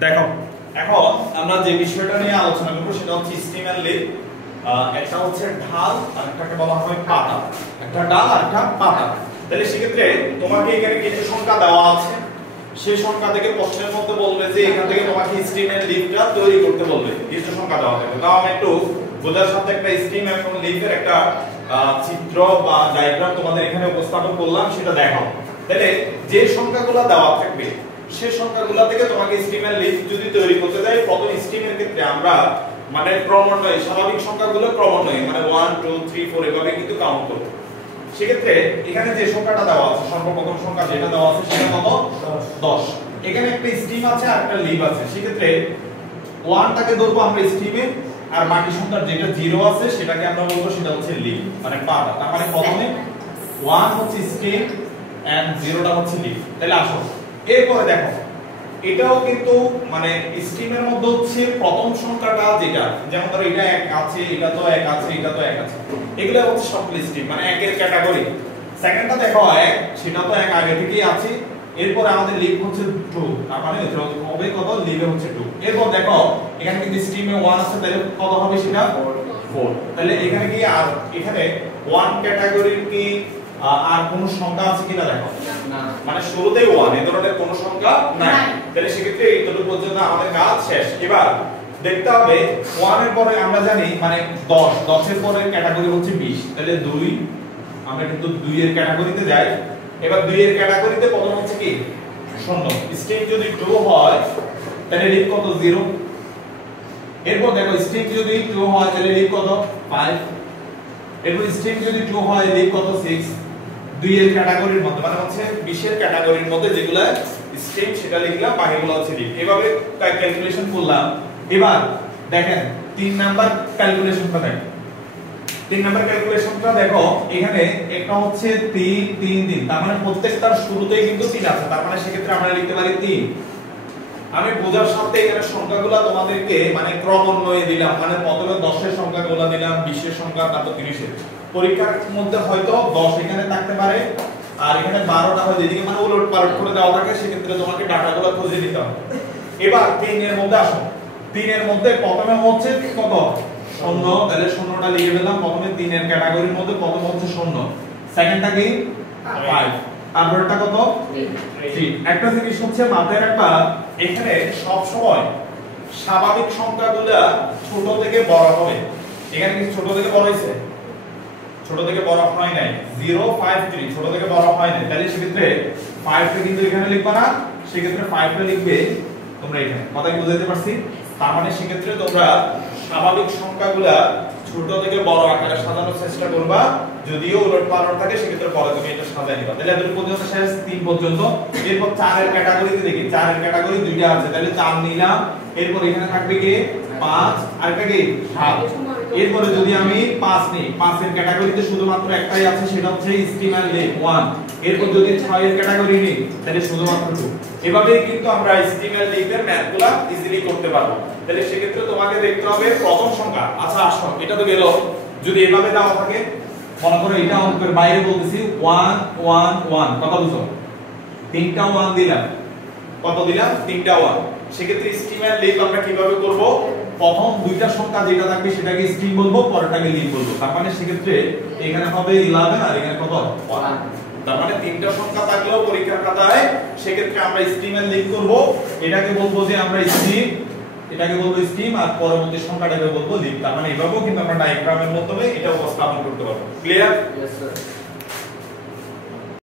দেখো এখন আমরা যে বিষয়টা নিয়ে আলোচনা করব সেটা হচ্ছে স্টিম এন্ড লিফট। একটা হচ্ছে ঢাল আর একটাকে বলা হয় পাতা। একটা ঢাল আর একটা পাতা। তাহলে সেক্ষেত্রে তোমাকে এখানে কিছু সংখ্যা দেওয়া আছে, সেই সংখ্যা থেকে প্রশ্নের মধ্যে বলবে যে এখান থেকে তোমাকে স্টিম এন্ড লিফটটা তৈরি করতে বলবে, কিছু সংখ্যা দেওয়া থাকবে। তাও আমি একটু বোঝার সাথে একটা স্টিম এবং লিফটের একটা চিত্র বা ডায়াগ্রাম তোমাদের এখানে উপস্থাপন করলাম, সেটা দেখাও। তাহলে যে সংখ্যাগুলো দেওয়া থাকবে সেই সংখ্যাগুলো থেকে তোমাকে স্টিম এন্ড লিফট যদি তৈরি করতে দেয়, প্রথম স্টিমের ক্ষেত্রে আমরা মানে ক্রমান্বয়ে স্বাভাবিক সংখ্যাগুলো ক্রমান্বয়ে মানে 1 2 3 4 এভাবে কিন্তু কাউন্ট করব। সেক্ষেত্রে এখানে যে সংখ্যাটা দেওয়া আছে, সর্বপ্রথম সংখ্যা যেটা দেওয়া আছে সেটা কত? 10। এখানে একটা স্টিম আছে আর একটা লিফট আছে। সেক্ষেত্রে 1টাকে ধরবো আমরা স্টিমে, আর বাকি সংখ্যা যেটা 0 আছে সেটাকে আমরা বলবো সেটা হচ্ছে লিফট মানে পাতা। তার মানে প্রথমে 1 হচ্ছে স্টিম এন্ড 0টা হচ্ছে লিফট। তাহলে আসো এরপরে দেখো, এটাও কিন্তু মানে স্ট্রিমের মধ্যে হচ্ছে প্রথম সংখ্যাটা যেটা, যেমন ধরো এটা 1 আছে, এটা তো 1 আছে, এটা তো 1 আছে, এগুলো হচ্ছে সবগুলো স্ট্রিম মানে 1 এর ক্যাটাগরি। সেকেন্ডটা দেখো 1, সেটা তো 1 আগে থেকেই আছে। এরপর আমাদের লিভ হচ্ছে 2, তার মানে হবে কত? লিভে হচ্ছে 2। এরপর দেখো এখানে কিন্তু স্ট্রিমে 1 আছে, তাহলে কত হবে সেটা? 4। তাহলে এখানে কি আর এখানে 1 ক্যাটাগরির কি আর কোন সংখ্যা আছে কিনা দেখো না, মানে শুরুতেই 1 এই ধরনের কোন সংখ্যা নাই। তাহলে সেক্ষেত্রে এইটুকু পর্যন্ত আমাদের কাজ শেষ। এবার দেখতে হবে 1 এর পরে আমরা জানি মানে 10 এর পরে ক্যাটাগরি হচ্ছে 20। তাহলে 2 আমরা কিন্তু 2 এর ক্যাটাগরিতে যাই। এবার 2 এর ক্যাটাগরিতে প্রথম হচ্ছে কি? 0। স্ট্রিং যদি 2 হয় তাহলে লিফট কত? 0। এরপর দেখো স্ট্রিং যদি 2 হয় তাহলে লিফট কত? 5। এরপর স্ট্রিং যদি 2 হয় লিফট কত? 6। 2 এর ক্যাটাগরির মধ্যে মানে হচ্ছে 20 এর ক্যাটাগরির মধ্যে যেগুলা স্ট্রিং সেটা লিখলাম, বাকিগুলো হচ্ছে লিফট। এভাবে ক্যালকুলেশন করলাম। এবার দেখেন 3 নাম্বার ক্যালকুলেশনটা দেখো। 3 নাম্বার ক্যালকুলেশনটা দেখো, এখানে একটা হচ্ছে 3 3 3, তার মানে প্রত্যেকটার শুরুতেই কিন্তু 3 আছে। তার মানে সেক্ষেত্রে আমরা লিখতে পারি 3। আমি বোঝার সাথে এখানে সংখ্যাগুলো তোমাদেরকে মানে ক্রমান্বয়ে দিলাম, মানে প্রথমে 10 এর সংখ্যাগুলো দিলাম, 20 এর সংখ্যা, তারপর 30 এর। পরীক্ষার মধ্যে হয়তো 10 এখানে থাকতে পারে আর এখানে 12টা হয়, যেদিকে মানে উলট পালট করে দেওয়া থাকে, সেক্ষেত্রে তোমাকে ডাটাগুলো খুঁজে নিতে হবে। এবার 3 এর মধ্যে আসো। 3 এর মধ্যে প্রথমে হচ্ছে কত? 0। তাহলে 0টা লিখে দিলাম। প্রথমে 3 এর ক্যাটাগরির মধ্যে প্রথম হচ্ছে 0, সেকেন্ডটা কি? 5, তারপরটা কত? 3। একটা জিনিস হচ্ছে মাথায় রাখবা, এখানে সব সময় স্বাভাবিক সংখ্যাগুলো ছোট থেকে বড় হবে। এখানে কি ছোট থেকে বড় হইছে? ছোট থেকে বড় হয় নাই। 0 5 3 ছোট থেকে বড় হয় নাই। তাহলে সেক্ষেত্রে 5 টা কিন্তু এখানে লিখবা না, সেক্ষেত্রে 5 টা লিখবে তোমরা এখানে। কথা কি বুঝাতে পারছি? তার মানে সেক্ষেত্রে তোমরা স্বাভাবিক সংখ্যাগুলো ছোট থেকে বড় আকারে সাজানোর চেষ্টা করবা। যদিও উলটপালট থাকে সেক্ষেত্রে পরে তুমি এটা সাজিয়ে নিবা। তাহলে এত পর্যন্ত শেষ, 3 পর্যন্ত। এরপর 4 এর ক্যাটাগরিতে দেখি, 4 এর ক্যাটাগরি দুইটা আছে, তাহলে 4 নিলাম। এরপর এখানে থাকবে কি? 5 আর একটা কি? 7। এরপরে যদি আমি 5 নেই, 5 এর ক্যাটাগরিতে শুধুমাত্র একটাই আছে, সেটা হচ্ছে স্টিম এন্ড লিফট 1। এরপর যদি 6 এর ক্যাটাগরি নেই তাহলে শুধুমাত্র 2। এভাবেই কিন্তু আমরা স্টিম এন্ড লিফটের ম্যাথগুলো ইজিলি করতে পারবো। তাহলে সেক্ষেত্রে তোমাকে দেখতে হবে প্রথম সংখ্যা। আচ্ছা আসো, এটা তো গেল। যদি এভাবে দেওয়া থাকে, মনে করো এটা অঙ্কের বাইরে বলতেছি 1 1 1, কত বুঝো? 3টা 1 দিলাম। কত দিলাম? 3টা 1। সেক্ষেত্রে স্টিম এন্ড লিফট আমরা কিভাবে করব? প্রথম দুইটা সংখ্যা যেটা থাকবে সেটাকে স্ট্রিং বলবো, পরেরটাকে লিফট বলবো। তার মানে সেক্ষেত্রে এখানে হবে 11 আর এখানে কত? 1। তার মানে 3টা সংখ্যা থাকলেও পরীক্ষার খাতায় সেক্ষেত্রে আমরা স্ট্রিম এন্ড লিফট করব। এটাকে বলবো যে আমরা স্ট্রিম, এটাকে বলবো স্ট্রিম, আর পরবর্তী সংখ্যাটাকে বলবো লিফট। তার মানে এভাবেও কিন্তু আমরা ডায়াগ্রামের মাধ্যমে এটা উপস্থাপন করতে পারবো। ক্লিয়ার? Yes sir.